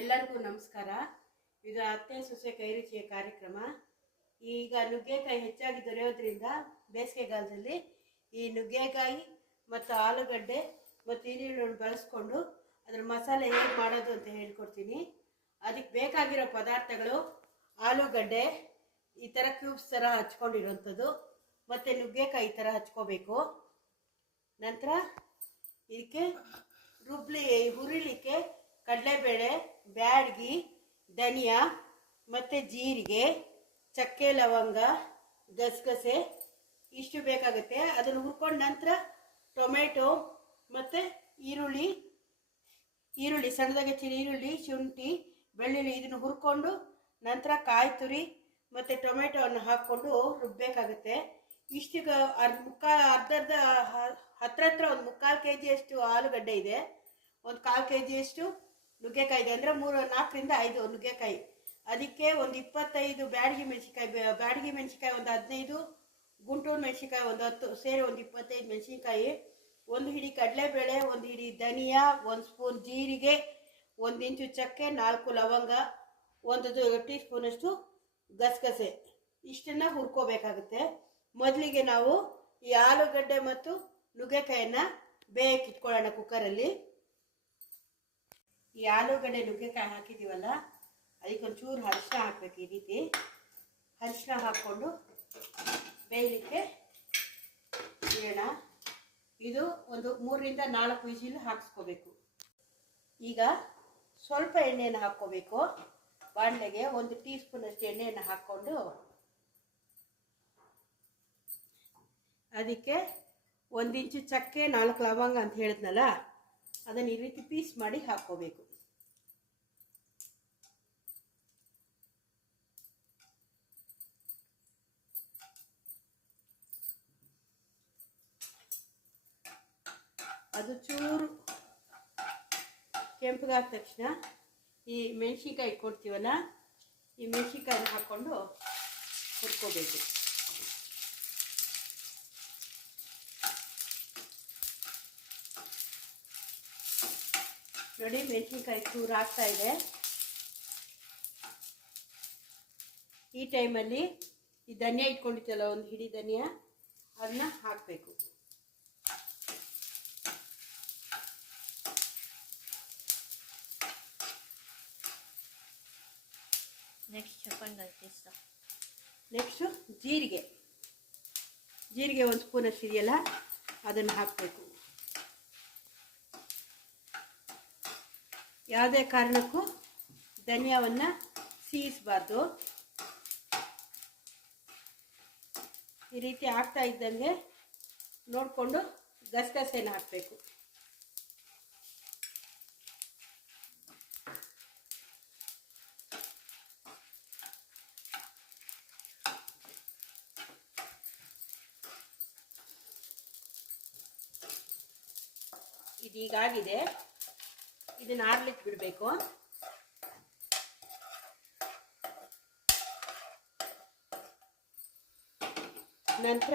ಎಲ್ಲರಿಗೂ ನಮಸ್ಕಾರ. ಇದು ಅತ್ತೆ ಸೊಸೆ ಕೈರುಚಿಯ ಕಾರ್ಯಕ್ರಮ. ಈಗ ನುಗ್ಗೆಕಾಯಿ ಹೆಚ್ಚಾಗಿ ದೊರೆಯೋದ್ರಿಂದ ಬೇಸಿಗೆಗಾಲದಲ್ಲಿ ಈ ನುಗ್ಗೆಕಾಯಿ ಮತ್ತು ಆಲೂಗಡ್ಡೆ ಮತ್ತು ಈರುಳ್ಳಿ ಬಳಸ್ಕೊಂಡು ಅದರ ಮಸಾಲೆ ಹೇಗೆ ಮಾಡೋದು ಅಂತ ಹೇಳ್ಕೊಡ್ತೀನಿ. ಅದಕ್ಕೆ ಬೇಕಾಗಿರೋ ಪದಾರ್ಥಗಳು ಆಲೂಗಡ್ಡೆ ಈ ಥರ ಕ್ಯೂಬ್ಸ್ ಥರ ಹಚ್ಕೊಂಡಿರೋಂಥದ್ದು, ಮತ್ತು ನುಗ್ಗೆಕಾಯಿ ಈ ಥರ ಹಚ್ಕೋಬೇಕು. ನಂತರ ಇದಕ್ಕೆ ಹುರಿಲಿಕ್ಕೆ ಕಡಲೆಬೇಳೆ, ಬ್ಯಾಡಗಿ, ಧನಿಯಾ ಮತ್ತು ಜೀರಿಗೆ, ಚಕ್ಕೆ, ಲವಂಗ, ಗಸಗಸೆ ಇಷ್ಟು ಬೇಕಾಗುತ್ತೆ. ಅದನ್ನು ಹುರ್ಕೊಂಡ ನಂತರ ಟೊಮೆಟೊ ಮತ್ತು ಈರುಳ್ಳಿ ಸಣ್ಣದಾಗಿ ಹೆಚ್ಚಿದ ಈರುಳ್ಳಿ, ಶುಂಠಿ, ಬೆಳ್ಳುಳ್ಳಿ ಇದನ್ನು ಹುರ್ಕೊಂಡು ನಂತರ ಕಾಯಿ ತುರಿ ಮತ್ತು ಟೊಮೆಟೊವನ್ನು ಹಾಕ್ಕೊಂಡು ರುಬ್ಬಬೇಕಾಗುತ್ತೆ. ಇಷ್ಟಿಗೆ ಹತ್ರ ಒಂದು 3/4 kg ಆಲೂಗಡ್ಡೆ ಇದೆ, ಒಂದು 1/4 kg ನುಗ್ಗೆಕಾಯಿ ಇದೆ. ಅಂದರೆ 4ರಿಂದ 5 ನುಗ್ಗೆಕಾಯಿ. ಅದಕ್ಕೆ ಒಂದು 25 ಬ್ಯಾಡಗಿ ಮೆಣಸಿಕಾಯಿ, ಒಂದು 15 ಗುಂಟೂರು ಮೆಣಸಿಕಾಯಿ, ಒಂದು 10 ಸೇರಿ ಒಂದು 25 ಮೆಣಸಿನ್ಕಾಯಿ, ಒಂದು ಹಿಡಿ ಕಡಲೆಬೇಳೆ, ಒಂದು ಹಿಡಿ ಧನಿಯಾ, 1 ಸ್ಪೂನ್ ಜೀರಿಗೆ, 1 ಇಂಚು ಚಕ್ಕೆ, 4 ಲವಂಗ, 1 ಟೀ ಸ್ಪೂನಷ್ಟು ಗಸಗಸೆ ಇಷ್ಟನ್ನು ಹುರ್ಕೋಬೇಕಾಗುತ್ತೆ. ಮೊದಲಿಗೆ ನಾವು ಈ ಆಲೂಗಡ್ಡೆ ಮತ್ತು ನುಗ್ಗೆಕಾಯನ್ನು ಬೇಯಕ್ಕೆ ಇಟ್ಕೊಳ್ಳೋಣ ಕುಕ್ಕರಲ್ಲಿ. ಈ ಆಲೂಗಡ್ಡೆ ನುಗ್ಗೆಕಾಯಿ ಹಾಕಿದ್ದೀವಲ್ಲ, ಅದಕ್ಕೊಂಚೂರು ಅರಿಶಿನ ಹಾಕಬೇಕು. ಈ ರೀತಿ ಅರಿಶಿನ ಹಾಕ್ಕೊಂಡು ಬೇಯಲಿಕ್ಕೆ ಇಡೋಣ. ಇದು ಒಂದು 3ರಿಂದ 4 ವಿಸಿಲ್ ಹಾಕಿಸ್ಕೋಬೇಕು. ಈಗ ಸ್ವಲ್ಪ ಎಣ್ಣೆಯನ್ನು ಹಾಕ್ಕೋಬೇಕು. ಬಾಣಲೆಗೆ 1 ಟೀ ಸ್ಪೂನಷ್ಟು ಎಣ್ಣೆಯನ್ನು ಹಾಕ್ಕೊಂಡು ಅದಕ್ಕೆ 1 ಇಂಚು ಚಕ್ಕೆ, 4 ಲವಂಗ ಅಂತ ಹೇಳಿದ್ನಲ್ಲ, ಅದನ್ನು ಈ ರೀತಿ ಪೀಸ್ ಮಾಡಿ ಹಾಕ್ಕೋಬೇಕು. ಅದು ಚೂರು ಕೆಂಪಗಾದ ತಕ್ಷಣ ಈ ಮೆಣಸಿನ್ಕಾಯಿ ಕೊಡ್ತೀವಲ್ಲ, ಈ ಮೆಣಸಿನ್ಕಾಯಿನ ಹಾಕ್ಕೊಂಡು ಹುರ್ಕೋಬೇಕು. ನೋಡಿ, ಮೆಣಸಿನ್ಕಾಯಿ ಚೂರು ಆಗ್ತಾ ಇದೆ. ಈ ಟೈಮಲ್ಲಿ ಈ ಧನಿಯಾ ಇಟ್ಕೊಂಡಿತ್ತಲ್ಲ, ಒಂದು ಹಿಡಿ ಧನಿಯಾ, ಅದನ್ನ ಹಾಕಬೇಕು. ನೆಕ್ಸ್ಟು ಜೀರಿಗೆ 1 ಸ್ಪೂನಷ್ಟು ಇದೆಯಲ್ಲ, ಅದನ್ನು ಹಾಕಬೇಕು. ಯಾವುದೇ ಕಾರಣಕ್ಕೂ ಧನಿಯಾವನ್ನು ಸೀಯಿಸಬಾರ್ದು. ಈ ರೀತಿ ಆಗ್ತಾ ಇದ್ದಂಗೆ ನೋಡಿಕೊಂಡು ಗಸಗಸೆನ ಹಾಕಬೇಕು. ಇದೀಗಾಗಿದೆ, ಇದನ್ನು ಆರ್ಲಿಕ್ಕೆ ಬಿಡಬೇಕು. ನಂತರ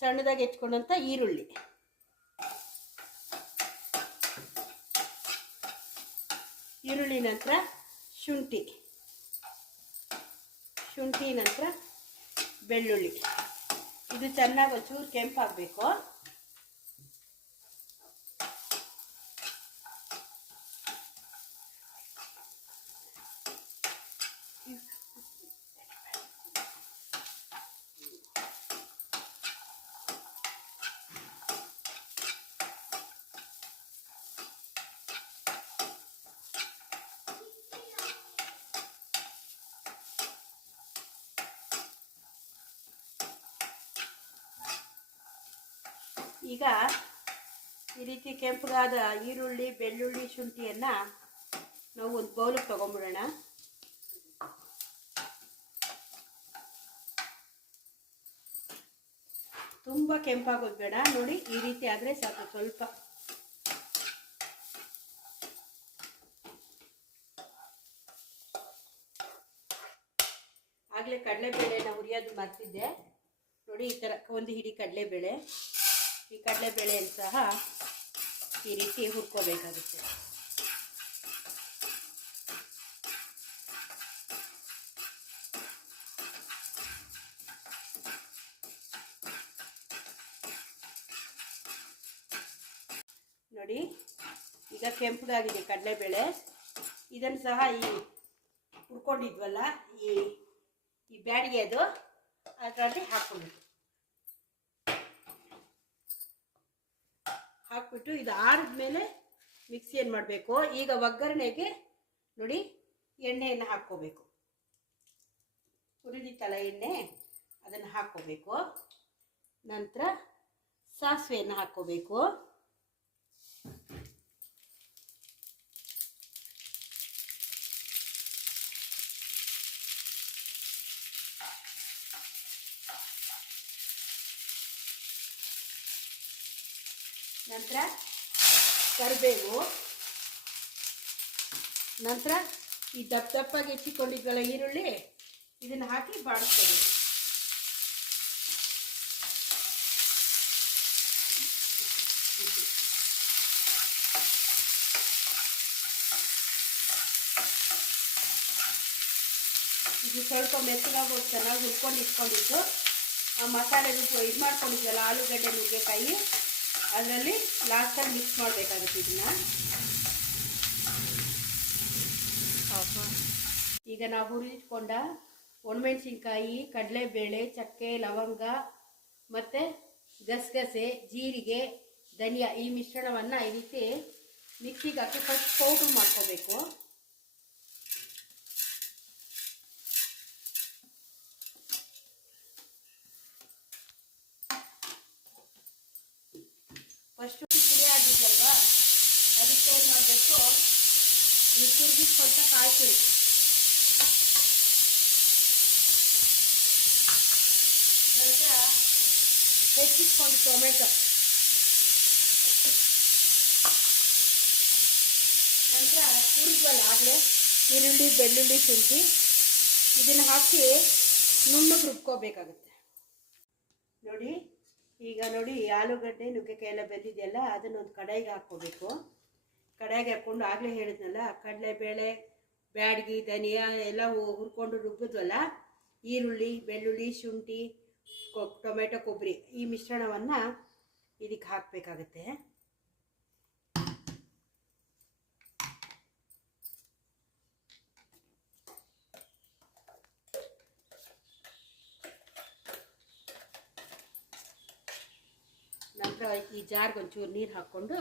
ಸಣ್ಣದಾಗಿ ಹೆಚ್ಕೊಂಡಂಥ ಈರುಳ್ಳಿ, ನಂತರ ಶುಂಠಿ, ನಂತರ ಬೆಳ್ಳುಳ್ಳಿ. ಇದು ಚೆನ್ನಾಗಿ ಒಂಚೂರು ಕೆಂಪಾಗಬೇಕು. ಈಗ ಈ ರೀತಿ ಕೆಂಪಗಾದ ಈರುಳ್ಳಿ, ಬೆಳ್ಳುಳ್ಳಿ, ಶುಂಠಿಯನ್ನು ನಾವು ಒಂದು ಬೌಲಿಗೆ ತೊಗೊಂಡ್ಬಿಡೋಣ. ತುಂಬ ಕೆಂಪಾಗೋದು ಬೇಡ. ನೋಡಿ, ಈ ರೀತಿ ಆದರೆ ಸಾಕು. ಸ್ವಲ್ಪ ಆಗಲೇ ಕಡಲೆಬೇಳೆನ ಹುರಿಯೋದು ಮರ್ತಿದ್ದೆ. ನೋಡಿ, ಈ ಥರ ಒಂದು ಹಿಡಿ ಕಡಲೆಬೇಳೆ, ಈ ಕಡಲೆಬೇಳೆಯನ್ನು ಸಹ ಈ ರೀತಿ ಹುರ್ಕೋಬೇಕಾಗುತ್ತೆ. ನೋಡಿ ಈಗ ಕೆಂಪುಗಾಗಿದೆ ಕಡಲೆಬೇಳೆ. ಇದನ್ನು ಸಹ ಈ ಹುರ್ಕೊಂಡಿದ್ವಲ್ಲ ಈ ಬ್ಯಾಡಿಗೆ ಅದು ಅದರಲ್ಲಿ ಹಾಕ್ಬಿಟ್ಟು ಇದು ಆರಿದ್ಮೇಲೆ ಮಿಕ್ಸಿ ಏನು ಮಾಡಬೇಕು. ಈಗ ಒಗ್ಗರಣೆಗೆ ನೋಡಿ ಎಣ್ಣೆಯನ್ನು ಹಾಕ್ಕೋಬೇಕು. ಹುರಿದಿತ್ತಲ್ಲ ಎಣ್ಣೆ ಅದನ್ನು ಹಾಕ್ಕೋಬೇಕು. ನಂತರ ಸಾಸಿವೆಯನ್ನು ಹಾಕ್ಕೋಬೇಕು. ನಂತರ ಕರಿಬೇವು. ನಂತರ ಈ ದಪ್ಪಾಗಿ ಹೆಚ್ಚಿಕೊಂಡಿದ್ವಲ್ಲ ಈರುಳ್ಳಿ ಇದನ್ನು ಹಾಕಿ ಬಾಡಿಸ್ಕೋಬೇಕು. ಇದು ಸ್ವಲ್ಪ ಮೆತ್ತಗಾಗೋದು ಚೆನ್ನಾಗಿ ಹುರ್ಕೊಂಡು ಇಟ್ಕೊಂಡಿದ್ದು ಆ ಮಸಾಲೆ ಇದು ಮಾಡ್ಕೊಂಡಿದ್ವಲ್ಲ ಆಲೂಗಡ್ಡೆ ನುಗ್ಗೆಕಾಯಿ ಅದರಲ್ಲಿ ಲಾಸ್ಟಲ್ಲಿ ಮಿಕ್ಸ್ ಮಾಡಬೇಕಾಗುತ್ತೆ. ಇದನ್ನು ಈಗ ನಾವು ಹುರಿದಿಟ್ಕೊಂಡ ಒಣಮೆಣಸಿನ್ಕಾಯಿ, ಕಡಲೆಬೇಳೆ, ಚಕ್ಕೆ, ಲವಂಗ ಮತ್ತು ಗಸಗಸೆ, ಜೀರಿಗೆ, ಧನಿಯಾ ಈ ಮಿಶ್ರಣವನ್ನು ಈ ರೀತಿ ಮಿಕ್ಸಿಗೆ ಹಾಕಿ ಫಸ್ಟ್ ಪೌಡ್ರ್ ಮಾಡ್ಕೋಬೇಕು. ಫಸ್ಟು ಪುಡಿ ಆಗಿದ್ದಲ್ವಾ ಅದಕ್ಕೆ ಏನು ಮಾಡಬೇಕು, ಈ ತುರಿದಿಟ್ಕೊಂತ ಕಾಯಿ ತುರಿ ನಂತರ ಹೆಚ್ಚಿಟ್ಕೊಂಡು ಟೊಮೆಟೊ ನಂತರ ಹುರಿದ್ವಲ್ಲ ಆಗಲೇ ಈರುಳ್ಳಿ, ಬೆಳ್ಳುಳ್ಳಿ, ಶುಂಠಿ ಇದನ್ನು ಹಾಕಿ ನುಣ್ಣಗೆ ರುಬ್ಕೋಬೇಕಾಗುತ್ತೆ. ನೋಡಿ ಈಗ ನೋಡಿ ಆಲೂಗಡ್ಡೆ ನುಗ್ಗೆಕಾಯಿ ಎಲ್ಲ ಬೆಂದಿದೆಯಲ್ಲ ಅದನ್ನೊಂದು ಕಡಾಯಿಗೆ ಹಾಕ್ಕೋಬೇಕು. ಕಡಾಯಿಗೆ ಹಾಕ್ಕೊಂಡು ಆಗಲೇ ಹೇಳಿದ್ನಲ್ಲ ಕಡಲೆಬೇಳೆ, ಬ್ಯಾಡಗಿ, ಧನಿಯಾ ಎಲ್ಲ ಹುರ್ಕೊಂಡು ರುಬ್ಬಿದ್ವಲ್ಲ ಈರುಳ್ಳಿ, ಬೆಳ್ಳುಳ್ಳಿ, ಶುಂಠಿ, ಟೊಮೆಟೊ, ಕೊಬ್ಬರಿ ಈ ಮಿಶ್ರಣವನ್ನು ಇದಕ್ಕೆ ಹಾಕಬೇಕಾಗತ್ತೆ. ನಂತರ ಈ ಜಾರ್ಗೆ ಒಂಚೂರು ನೀರು ಹಾಕ್ಕೊಂಡು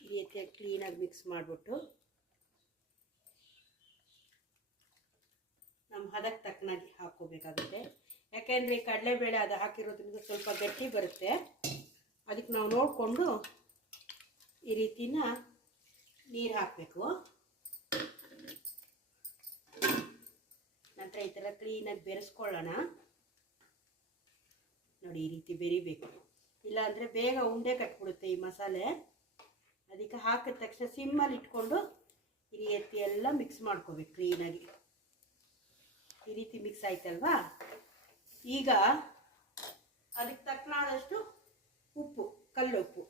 ಈ ರೀತಿ ಕ್ಲೀನಾಗಿ ಮಿಕ್ಸ್ ಮಾಡಿಬಿಟ್ಟು ನಮ್ಮ ಹದಕ್ಕೆ ತಕ್ಕನಾಗಿ ಹಾಕ್ಕೋಬೇಕಾಗುತ್ತೆ. ಯಾಕೆಂದರೆ ಕಡಲೆಬೇಳೆ ಅದು ಹಾಕಿರೋದ್ರಿಂದ ಸ್ವಲ್ಪ ಗಟ್ಟಿ ಬರುತ್ತೆ. ಅದಕ್ಕೆ ನಾವು ನೋಡಿಕೊಂಡು ಈ ರೀತಿನ ನೀರು ಹಾಕಬೇಕು. ನಂತರ ಈ ಥರ ಕ್ಲೀನಾಗಿ ಬೆರೆಸ್ಕೊಳ್ಳೋಣ. ನೋಡಿ ಈ ರೀತಿ ಬೆರಿಬೇಕು, ಇಲ್ಲಾಂದರೆ ಬೇಗ ಉಂಡೆ ಕಟ್ಬಿಡುತ್ತೆ ಈ ಮಸಾಲೆ. ಅದಕ್ಕೆ ಹಾಕಿದ ತಕ್ಷಣ ಸಿಮ್ಮಲ್ಲಿ ಇಟ್ಕೊಂಡು ಈ ರೀತಿ ಎಲ್ಲ ಮಿಕ್ಸ್ ಮಾಡ್ಕೋಬೇಕು ಕ್ಲೀನಾಗಿ. ಈ ರೀತಿ ಮಿಕ್ಸ್ ಆಯ್ತಲ್ವಾ. ಈಗ ಅದಕ್ಕೆ ತಕ್ಕನಾದಷ್ಟು ಉಪ್ಪು, ಕಲ್ಲುಪ್ಪು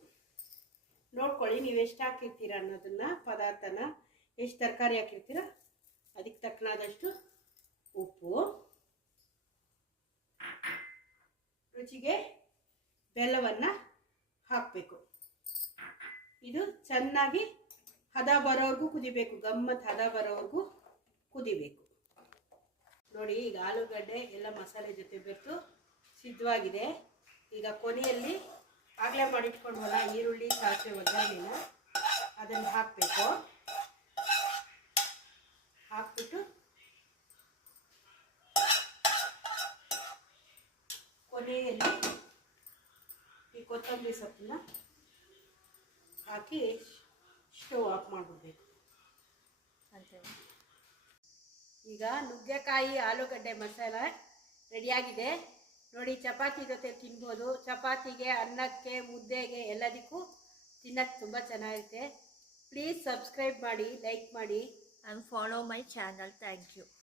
ನೋಡ್ಕೊಳ್ಳಿ. ನೀವು ಎಷ್ಟು ಹಾಕಿರ್ತೀರ ಅನ್ನೋದನ್ನು, ಪದಾರ್ಥನ ಎಷ್ಟು ತರಕಾರಿ ಹಾಕಿರ್ತೀರ ಅದಕ್ಕೆ ತಕ್ಕನಾದಷ್ಟು ಉಪ್ಪು. ರುಚಿಗೆ ಬೆಲ್ಲವನ್ನು ಹಾಕಬೇಕು. ಇದು ಚೆನ್ನಾಗಿ ಹದ ಬರೋವರೆಗೂ ಕುದಿಬೇಕು, ಗಮ್ಮತ್ ಹದ ಬರೋವರೆಗೂ ಕುದಿಬೇಕು. ನೋಡಿ ಈಗ ಆಲೂಗಡ್ಡೆ ಎಲ್ಲ ಮಸಾಲೆ ಜೊತೆ ಬೆರೆತು ಸಿದ್ಧವಾಗಿದೆ. ಈಗ ಕೊನೆಯಲ್ಲಿ ಆಗಲೇ ಮಾಡಿಟ್ಕೊಂಡ್ವಲ್ಲ ಈರುಳ್ಳಿ, ಸಾಸಿವೆ ಒಗ್ಗರಣೆನ ಅದನ್ನು ಹಾಕಬೇಕು. ಹಾಕ್ಬಿಟ್ಟು ಕೊನೆಯಲ್ಲಿ ಈ ಕೊತ್ತಂಬರಿ ಸೊಪ್ಪನ್ನ ಹಾಕಿ ಸ್ಟವ್ ಆಫ್ ಮಾಡಿಬಿಡ್ಬೇಕು ಅಂತ. ಈಗ ನುಗ್ಗೆಕಾಯಿ ಆಲೂಗಡ್ಡೆ ಮಸಾಲ ರೆಡಿಯಾಗಿದೆ. ನೋಡಿ ಚಪಾತಿ ಜೊತೆ ತಿನ್ಬೋದು. ಚಪಾತಿಗೆ, ಅನ್ನಕ್ಕೆ, ಮುದ್ದೆಗೆ ಎಲ್ಲದಕ್ಕೂ ತಿನ್ನಕ್ಕೆ ತುಂಬ ಚೆನ್ನಾಗಿರುತ್ತೆ. ಪ್ಲೀಸ್ ಸಬ್ಸ್ಕ್ರೈಬ್ ಮಾಡಿ, ಲೈಕ್ ಮಾಡಿ and follow my channel. Thank you.